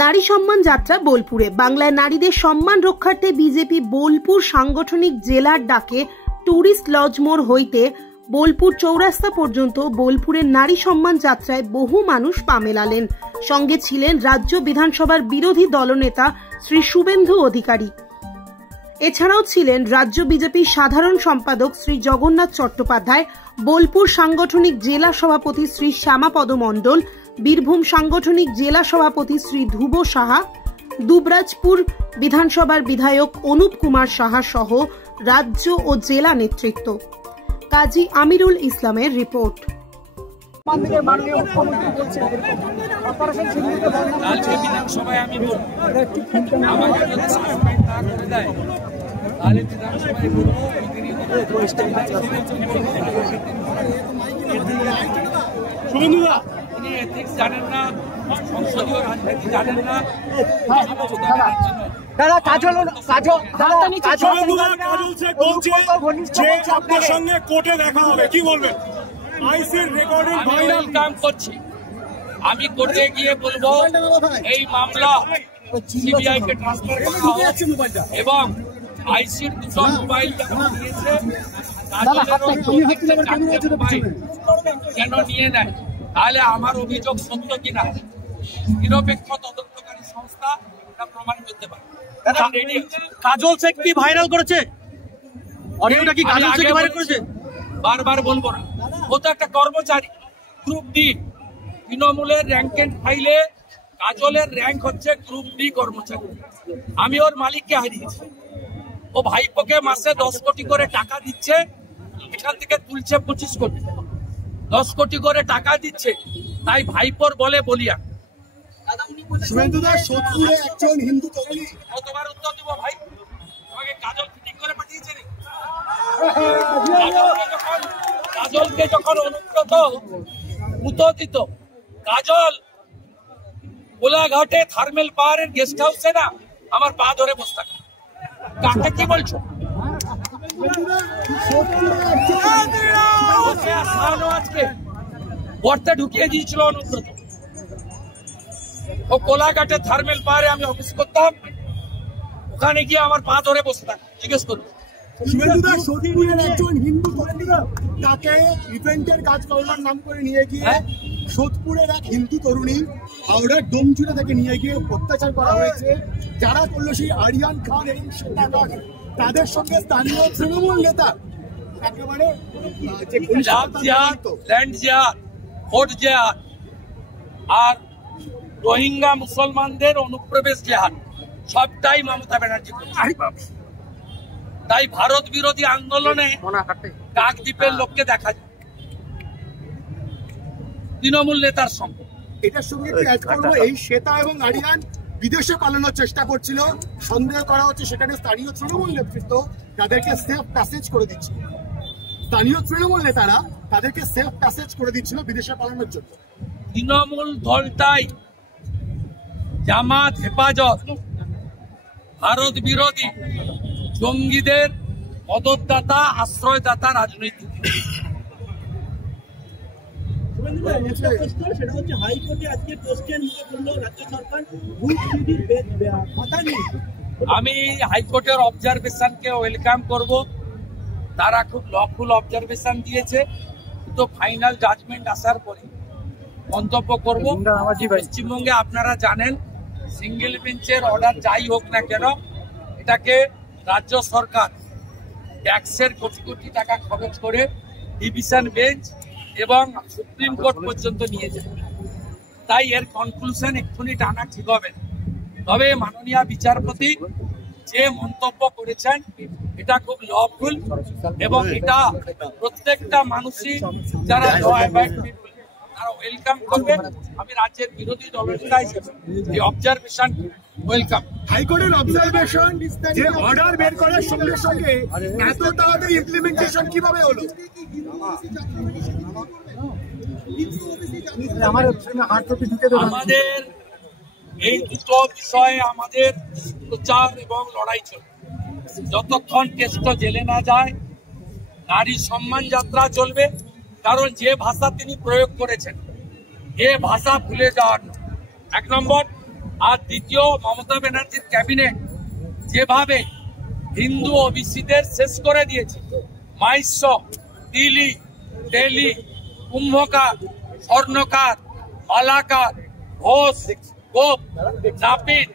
নারী সম্মান যাত্রা বোলপুরে। বাংলায় নারীদের সম্মান রক্ষার্থে বিজেপি বোলপুর সাংগঠনিক জেলার ডাকে টুরিস্ট লজ মোড় হইতে বোলপুর চৌরাস্তা পর্যন্ত বোলপুরের নারী সম্মান যাত্রায় বহু মানুষ পা মেলালেন। সঙ্গে ছিলেন রাজ্য বিধানসভার বিরোধী দলনেতা শ্রী শুভেন্দু অধিকারী। এছাড়াও ছিলেন রাজ্য বিজেপির সাধারণ সম্পাদক শ্রী জগন্নাথ চট্টোপাধ্যায়, বোলপুর সাংগঠনিক জেলা সভাপতি শ্রী শ্যামাপদ মণ্ডল, বীরভূম সাংগঠনিক জেলা সভাপতি শ্রী ধ্রুব সাহা, দুবরাজপুর বিধানসভার বিধায়ক অনুপ কুমার সাহা সহ রাজ্য ও জেলা নেতৃত্ব। কাজী আমিরুল ইসলামের রিপোর্ট। জানেন না, সংসদীয় রাজনীতি জানেন না, আপনার সঙ্গে কোর্টে দেখা হবে, কি বলবেন? আমি কোর্টে গিয়ে বলবো এই মামলা সিবিআই কে ট্রান্সফার করা এবং আইসির দুটো মোবাইল নিয়েছে কেন নিয়ে নেয়, তাহলে আমার অভিযোগ সত্য কিনা নিরপেক্ষ তদন্তকারী সংস্থা এটা প্রমাণ করতে পারে। কাজল শেখ কি ভাইরাল করেছে? অডিওটা কি কাজল শেখ ভাইরাল করেছে? বারবার বলবো না, ও তো একটা কর্মচারী, গ্রুপ ডি তৃণমূলের র্যাঙ্ক এন্ড ফাইলে কাজলের র্যাঙ্ক হচ্ছে গ্রুপ ডি কর্মচারী। আমি ওর মালিককে হারিয়েছি। ও ভাইপোকে মাসে 10 কোটি করে টাকা দিচ্ছে, এখান থেকে তুলছে 25 কোটি, 10 কোটি করে টাকা দিচ্ছে, তাই ভাইপোর বলে বলিয়া। কতবার উত্তর দিব ভাই? আমাকে কাজল ফিটিং করে পাঠিয়েছে রে। কাজলকে যখন অনুব্রত দিত, কাজল কোলাঘাটে থার্মেল পাহাড়ের গেস্ট হাউসে না আমার পা ধরে বসে থাকে। কাকে কি বলছো? আজকে গর্তে ঢুকিয়ে দিয়েছিল অনুব্রত। ও কোলাঘাটে থার্মেল পাহাড়ে আমি অফিস করতাম, ওখানে গিয়ে আমার পা ধরে বসে থাকে। জিজ্ঞেস করুন। একজন হিন্দু তাকে ইভেন্টের কাজ করার নাম করে নিয়ে গিয়ে সোদপুরের এক হিন্দু তরুণী হাওড়ার ডোমচুড়ে থেকে নিয়ে গিয়ে অত্যাচার করা হয়েছে। যারা করলো সেই আরিয়ান খান এবং শ্বেতা খান, তাদের সঙ্গে স্থানীয় তৃণমূল নেতা একেবারে আর রোহিঙ্গা মুসলমানদের অনুপ্রবেশ জেহাদ সবটাই মমতা ব্যানার্জি করছে। তাই ভারত বিরোধী আন্দোলনে কাকদ্বীপের লোককে দেখা যায় তৃণমূল নেতার সঙ্গে। এটার সঙ্গে এই শ্বেতা এবং আরিয়ান বিদেশে পালানোর চেষ্টা করছিল, সন্দেহ করা হচ্ছে সেখানে স্থানীয় তৃণমূল নেতৃত্ব তাদেরকে সেফ প্যাসেজ করে দিচ্ছিল। স্থানীয় তৃণমূল নেতারা তাদেরকে সেফ প্যাসেজ করে দিচ্ছিল বিদেশে পালানোর জন্য। তৃণমূল দলটাই জামাত হেফাজত ভারত বিরোধী জঙ্গিদের মদতদাতা, আশ্রয়দাতা রাজনৈতিক। আমি হাইকোর্টের অবজারভেশনকে ওয়েলকাম করব। তারা খুব লফুল অবজারভেশন দিয়েছে, কিন্তু ফাইনাল জাজমেন্ট আসার পরে মন্তব্য করব। পশ্চিমবঙ্গে আপনারা জানেন সিঙ্গেল বেঞ্চের অর্ডার যাই হোক না কেন, এটাকে রাজ্য সরকার ট্যাক্সের কোটি কোটি টাকা খরচ করে ডিভিশন বেঞ্চ এবং সুপ্রিম কোর্ট পর্যন্ত নিয়ে যায়। তাই এর কনক্লুশন এক্ষুনি টানা ঠিক হবে না। তবে মাননীয় বিচারপতি যে মন্তব্য করেছেন এটা খুব লফুল এবং এটা প্রত্যেকটা মানুষই যারা তারা ওয়েলকাম করবেন। আমি রাজ্যের বিরোধী দলনেতা হিসেবে এই অবজারভেশন ওয়েলকাম। হাইকোর্টের অবজারভেশন যে অর্ডার বের করার সঙ্গে সঙ্গে এত তাড়াতাড়ি ইমপ্লিমেন্টেশন কিভাবে হলো? আমাদের এই দুটো বিষয়ে আমাদের প্রচার এবং লড়াই চলবে। যতক্ষণ কেসটা জেলে না যায় নারী সম্মান যাত্রা চলবে। কারণ যে ভাষা তিনি প্রয়োগ করেছেন এ ভাষা ভুলে যাওয়ার। এক নম্বর, আর দ্বিতীয়, মমতা ব্যানার্জির ক্যাবিনেট যেভাবে হিন্দু ওবিসিদের শেষ করে দিয়েছে, মাইস্য, দিল্লি, দিল্লি, কুম্ভকার, স্বর্ণকার, মালাকার, ঘোষ, গোপ, নাপিত,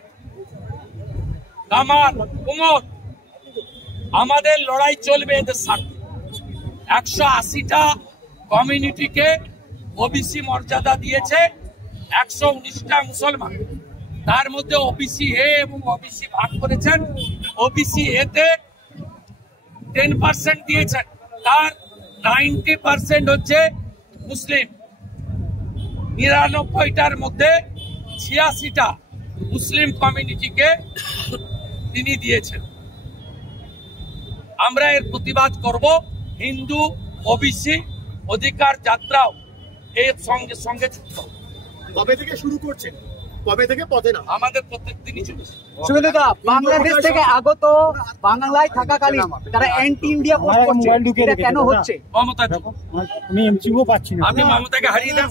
কামার, কুমোর, আমাদের লড়াই চলবে এদের স্বার্থে। 180টা কমিউনিটিকে ওবিসি মর্যাদা দিয়েছে, 119টা মুসলমান, তার মধ্যে ওবিসি এ এবং ওবিসি ভাগ করেছেন। ওবিসি এতে 10% দিয়েছেন, তার 90% হচ্ছে মুসলিম। 99টার মধ্যে 86টা মুসলিম কমিউনিটিকে তিনি দিয়েছেন। আমরা এর প্রতিবাদ করব। হিন্দু ওবিসি অধিকার যাত্রাও এর সঙ্গে সঙ্গে যুক্ত। কবে থেকে শুরু করছেন, কবে থেকে পথে না? আমাদের প্রত্যেক দিনই চলেছে। সুবিধা বাংলাদেশ থেকে আগত বাংলায় থাকাকালীন তারা অ্যান্টি ইন্ডিয়া পোস্ট করছে, এটা কেন হচ্ছে? মমতা, আমি এমসিও পাচ্ছি না, আপনি মমতাকে হারিয়ে দেন।